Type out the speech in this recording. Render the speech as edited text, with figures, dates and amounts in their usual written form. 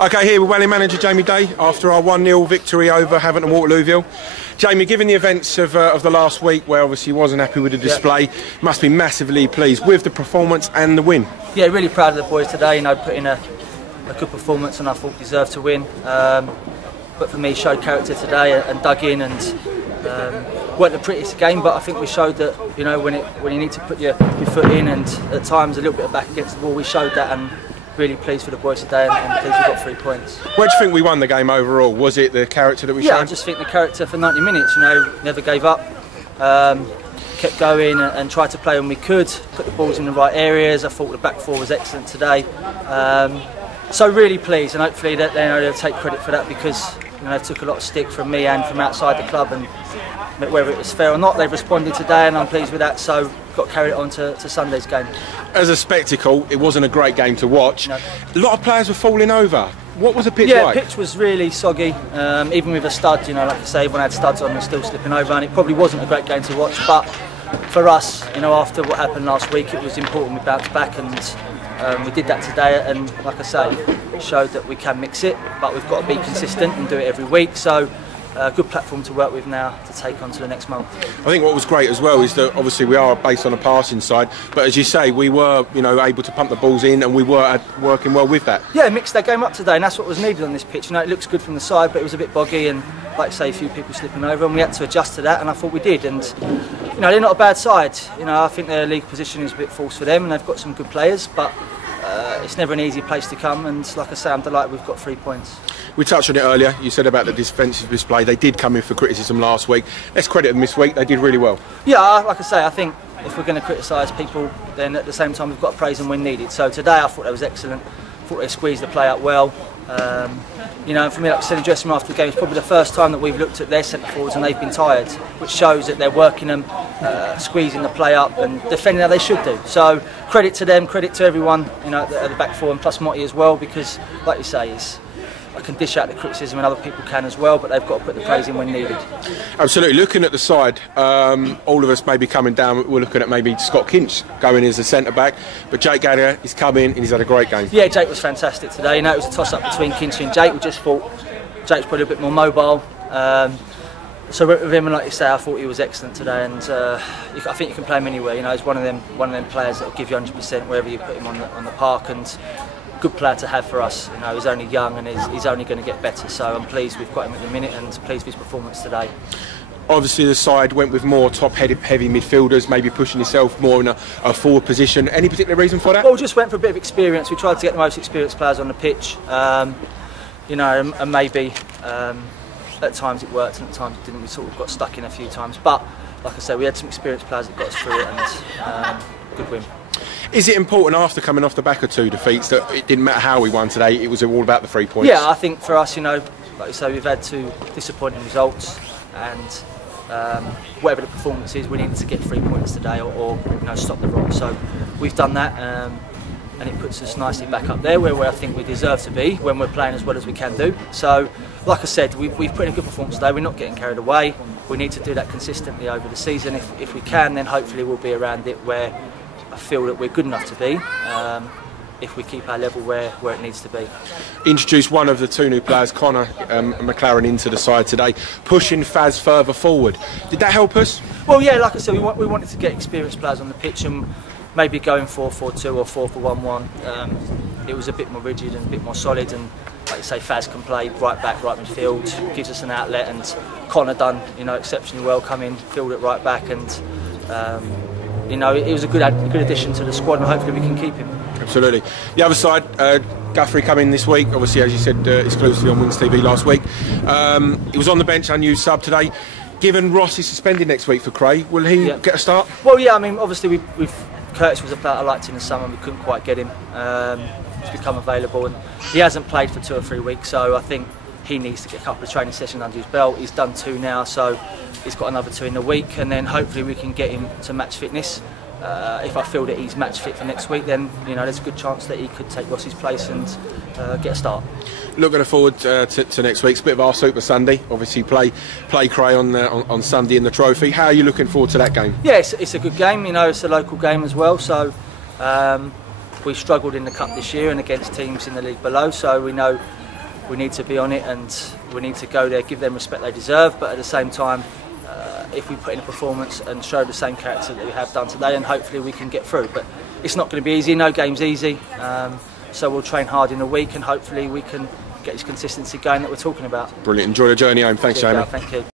Okay, here with Welling manager Jamie Day after our 1-0 victory over Havant and Waterlooville. Jamie, given the events of the last week, where obviously you wasn't happy with the display, must be massively pleased with the performance and the win. Yeah, really proud of the boys today. You know, put in a good performance, and I thought deserved to win. But for me, showed character today and dug in, and weren't the prettiest game, but I think we showed that, you know, when you need to put your foot in, and at times a little bit of back against the ball, we showed that, and really pleased for the boys today, and pleased we got 3 points. Where do you think we won the game overall? Was it the character that we showed? Yeah, I just think the character for 90 minutes, you know, never gave up, kept going and tried to play when we could, put the balls in the right areas. I thought the back four was excellent today. So really pleased, and hopefully that they'll take credit for that, because, you know, they took a lot of stick from me and from outside the club, and whether it was fair or not, they've responded today, and I'm pleased with that. So got carried on to Sunday's game. As a spectacle, it wasn't a great game to watch. No. A lot of players were falling over. What was the pitch like? Yeah, the pitch was really soggy. Even with a stud, you know, like I say, when I had studs on, they're still slipping over, and it probably wasn't a great game to watch. But for us, you know, after what happened last week, it was important we bounced back, and we did that today. And like I say, it showed that we can mix it, but we've got to be consistent and do it every week. So a good platform to work with now to take on to the next month. I think what was great as well is that obviously we are based on a passing side, but as you say, we were, you know, able to pump the balls in, and we were working well with that. Yeah, mixed that game up today, and that's what was needed on this pitch. You know, it looks good from the side, but it was a bit boggy, and like I say, a few people slipping over, and we had to adjust to that, and I thought we did. And you know, they're not a bad side. You know, I think their league position is a bit false for them, and they've got some good players, but it's never an easy place to come, and like I say, I'm delighted we've got 3 points. We touched on it earlier. You said about the defensive display. They did come in for criticism last week. Let's credit them this week. They did really well. Yeah, like I say, I think if we're going to criticise people, then at the same time we've got to praise them when needed. So today I thought that was excellent. I thought they squeezed the play out well. You know, for me, like I said, in the dressing room after the game, it's probably the first time that we've looked at their centre forwards and they've been tired, which shows that they're working them, squeezing the play up and defending how they should do. So credit to them, credit to everyone, you know, at the back four, and plus Motti as well, because, like you say, I can dish out the criticism and other people can as well, but they've got to put the praise in when needed. Absolutely. Looking at the side, all of us may be coming down, we're looking at maybe Scott Kinch going as a centre-back, but Jake Gallagher is coming and he's had a great game. Yeah, Jake was fantastic today. You know, it was a toss-up between Kinch and Jake. We just thought Jake's probably a bit more mobile. So with him, and like you say, I thought he was excellent today, and I think you can play him anywhere. You know, he's one of them players that will give you 100% wherever you put him on the park, and good player to have for us. You know, he's only young and he's only going to get better. So I'm pleased we've got him at the minute, and pleased with his performance today. Obviously the side went with more top-heavy midfielders, maybe pushing yourself more in a forward position. Any particular reason for that? Well, we just went for a bit of experience. We tried to get the most experienced players on the pitch. You know, and maybe at times it worked and at times it didn't. We sort of got stuck in a few times. But like I said, we had some experienced players that got us through it, and good win. Is it important after coming off the back of 2 defeats that it didn't matter how we won today, it was all about the 3 points? Yeah, I think for us, you know, like you say, we've had 2 disappointing results, and whatever the performance is, we needed to get 3 points today, or you know, stop the run. So we've done that, and it puts us nicely back up there where I think we deserve to be when we're playing as well as we can do. So, like I said, we've put in a good performance today. We're not getting carried away. We need to do that consistently over the season. If we can, then hopefully we'll be around it where I feel that we're good enough to be, if we keep our level where it needs to be. Introduced one of the 2 new players, Connor McLaren, into the side today, pushing Faz further forward. Did that help us? Well, yeah, like I said, we wanted to get experienced players on the pitch, and maybe going 4-4-2 or 4-4-1-1. It was a bit more rigid and a bit more solid, and like you say, Faz can play right back, right midfield, gives us an outlet, and Connor done, you know, exceptionally well, come in, filled it right back, and you know, it was a good addition to the squad, and hopefully we can keep him. Absolutely. The other side, Guthrie coming this week, obviously, as you said, exclusively on Wings TV last week. He was on the bench, unused sub today. Given Ross is suspended next week for Cray, will he get a start? Well, yeah, I mean, obviously Curtis was a player I liked in the summer, and we couldn't quite get him. He's become available, and he hasn't played for 2 or 3 weeks, so I think he needs to get a couple of training sessions under his belt. He's done 2 now, so he's got another 2 in the week, and then hopefully we can get him to match fitness. If I feel that he's match fit for next week, then you know there's a good chance that he could take Ross's place and get a start. Looking forward to next week. It's a bit of our Super Sunday. Obviously, play Cray on Sunday in the Trophy. How are you looking forward to that game? Yeah, it's a good game. You know, it's a local game as well. So we struggled in the cup this year and against teams in the league below. So we know we need to be on it, and we need to go there, give them respect they deserve, but at the same time, if we put in a performance and show the same character that we have done today, and hopefully we can get through. But it's not going to be easy, no game's easy, so we'll train hard in the week, and hopefully we can get this consistency going that we're talking about. Brilliant, enjoy the journey home. Thanks, Jamie. Thank you.